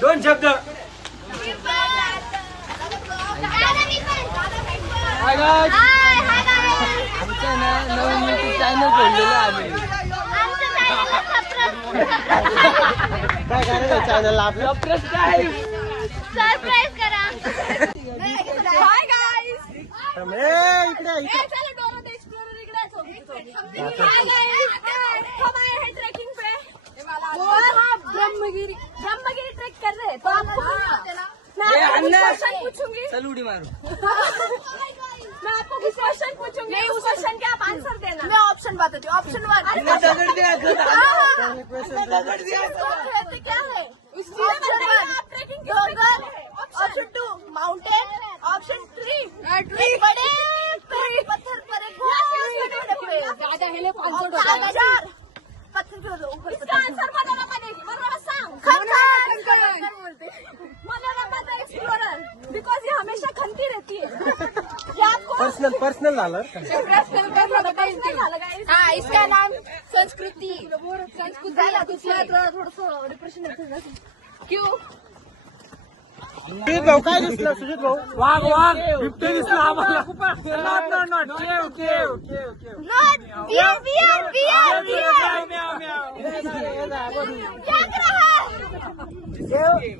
दोन शब्द आमच्या ना नवीन युट्यूब चॅनल खोललेलं आम्ही. काय करायचं चॅनलला आपलं सबस्क्राईब करा. Hi guys. इकडे चलो डोरो द एक्सप्लोरर इकडे हाय गाईज. हम आए हैं ट्रैकिंग पे और आप ब्रह्मगिरी ट्रैक कर रहे हैं तो आपको मैं आपको क्वेश्चन पूछूंगी. चल उडी मारू. मैं आपको कुछ क्वेश्चन पूछूंगी. उस क्वेश्चन के आप आंसर देना. मैं ऑप्शन बताती हूँ. ऑप्शन 1 क्या है इसलिए आप ट्रैकिंग ऑप्शन 2 माउंटेन. ऑप्शन 3 बड़े पत्थर पर राजा हिले 500 पत्थर के ऊपर. इसका आंसर मनोरमा देगी. मनोरमा सांग. मनोरमा द एक्सप्लोरर बिकॉज ये हमेशा खनती रहती है. पर्सनल झालं. हाँ इसका नाम संस्कृती. झाला तुझला थोडस डिप्रेशन येतं. क्यों सुजित भाऊ काय दिसलं? सुजित भाऊ वाघ बिबटे दिसला आम्हाला.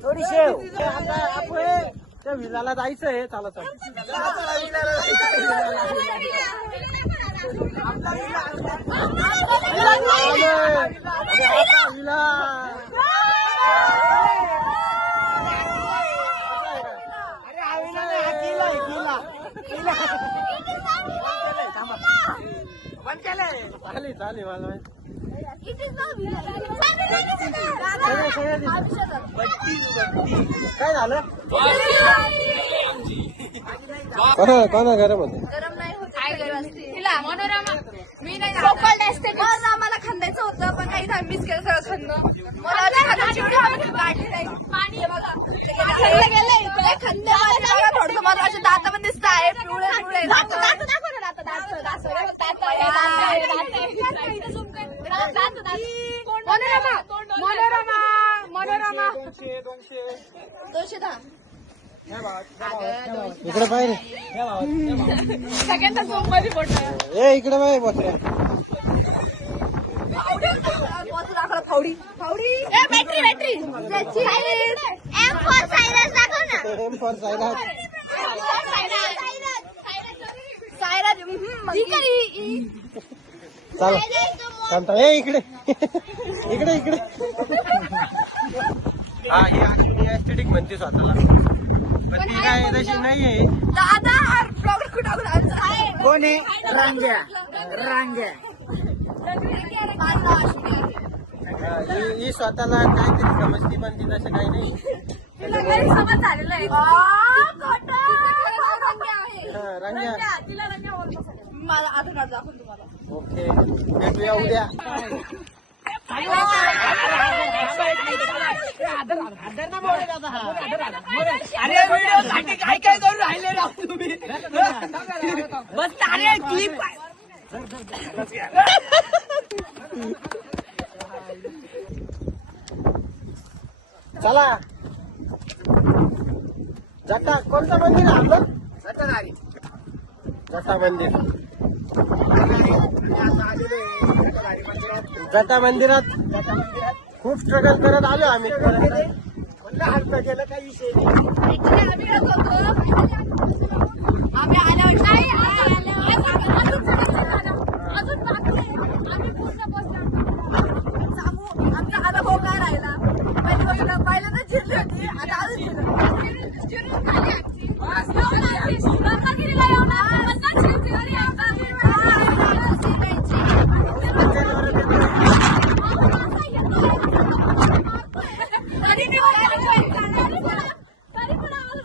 थोडी शेव. आता आपण त्या विलाला जायचंय. चालत विला चालेल मला काय झालं? कोणा घरामध्ये मनोरमा मी नाही लोकल असते. मग आम्हाला खंदायचं होतं पण काही मिस केलं सगळं खंद. पाणी बघा खंद थोडं मला असे दात पण दिसत आहे. पिवळे पिवळे दात दाखव ना. मनोरमा 210 इकडे पाहिजे. सगळ्यांचा झोप मध्ये फोटो. इकडे पाहिजे बकऱ्या. फावडी बॅटरी M for सायरस दाखव ना. M for Cyrus. चला शांत. इकडे इकडे इकडे. हा ही ऍस्थेटिक म्हणते स्वतःला पण ती काय तशी नाहीये. दादा ब्लॉगर कुठं आहे. कोणी रांग्या ही स्वतःला काहीतरी समजती पण ती तसं काही नाही. तिला काही समज झालेलं आहे. रंग्या तिला रंग्या मला आधार कार्ड दाखवून तुम्हाला. ओके भेटूया उद्या. अरे व्हिडिओ साठी काय काय करून राहिले राव तुम्ही. बस अरे क्लिप चला जटा. कोणतं मंदिर आहे आपलं? जटा मंदिर. जटा मंदिरात खूप स्ट्रगल करत आलो आम्ही. हल्प केलं काही विषय नाही. आम्ही आल्यावर नाही अजून बाकी आम्ही पूर्ण आमचा अनुभव काय राहिला. पहिल्यांदा जिरली होती आता अजून रत्नागिरीला येऊन तरी पण आम्हाला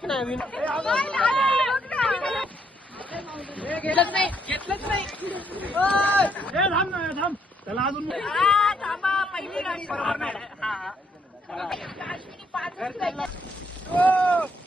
ऐक ना विनोद घेतलंच नाही घेतलंच नाही त्याला अजून थांबा पहिली गाडी बरोबर नाही. हा, हा. अश्विनी 5 रुपये